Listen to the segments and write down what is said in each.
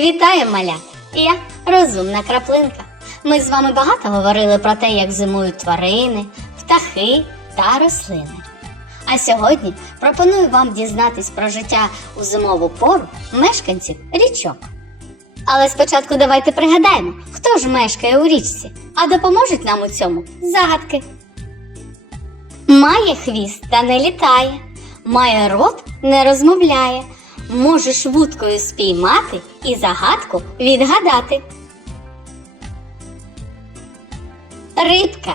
Вітаю, малята! Я розумна краплинка. Ми з вами багато говорили про те, як зимують тварини, птахи та рослини. А сьогодні пропоную вам дізнатись про життя у зимову пору мешканців річок. Але спочатку давайте пригадаємо, хто ж мешкає у річці, а допоможуть нам у цьому загадки. Має хвіст та не літає, має рот, не розмовляє. Можеш вудкою спіймати і загадку відгадати. Рибка.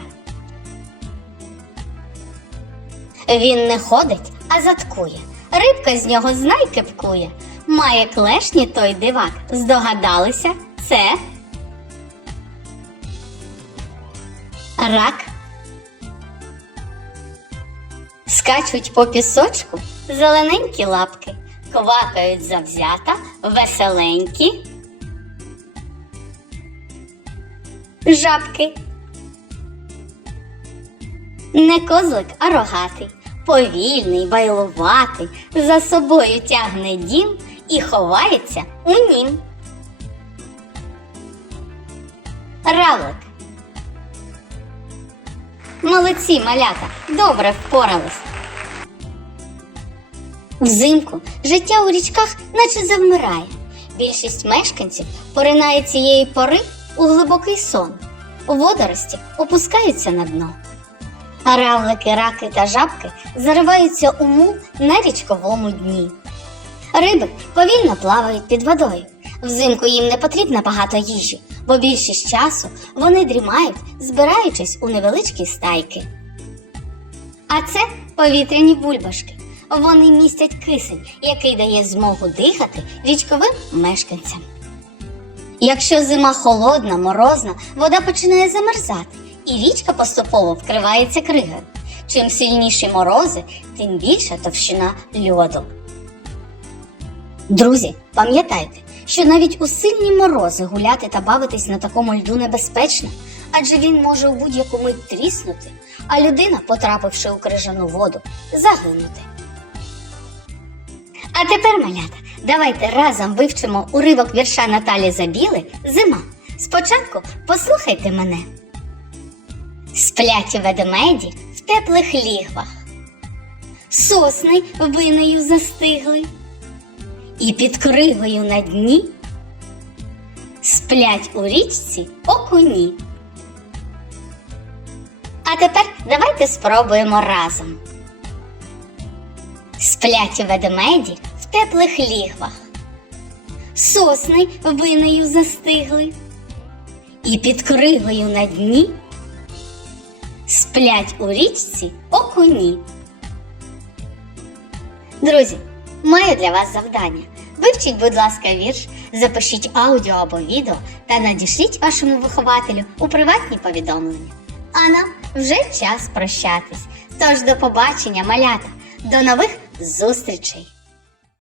Він не ходить, а заткує. Рибка з нього знай кипкує. Має клешні той дивак. Здогадалися? Це рак. Скачуть по пісочку зелененькі лапки, квакають завзята, веселенькі. Жабки. Не козлик, а рогатий, повільний, байлуватий, за собою тягне дім і ховається у нім. Равлик. Молодці, малята, добре впорались. Взимку життя у річках наче завмирає. Більшість мешканців поринає цієї пори у глибокий сон. У Водорості опускаються на дно. Равлики, раки та жабки зариваються у мул на річковому дні. Риби повільно плавають під водою. Взимку їм не потрібно багато їжі, бо більшість часу вони дрімають, збираючись у невеличкі стайки. А це повітряні бульбашки. Вони містять кисень, який дає змогу дихати річковим мешканцям. Якщо зима холодна, морозна, вода починає замерзати, і річка поступово вкривається кригою. Чим сильніші морози, тим більша товщина льоду. Друзі, пам'ятайте, що навіть у сильні морози гуляти та бавитись на такому льду небезпечно, адже він може у будь-яку мить тріснути, а людина, потрапивши у крижану воду, загинути. А тепер, малята, давайте разом вивчимо уривок вірша Наталі Забіли Зима. Спочатку послухайте мене. Сплять ведмеді в теплих лігвах, сосни винею застигли, і під кригою на дні сплять у річці окуні. А тепер давайте спробуємо разом. Сплять ведмеді в теплих лігвах, сосни винею застигли, і під кригою на дні сплять у річці окуні. Друзі, маю для вас завдання. Вивчіть, будь ласка, вірш, запишіть аудіо або відео та надішліть вашому вихователю у приватні повідомлення. А нам вже час прощатись. Тож до побачення, малята, до нових зустрічей!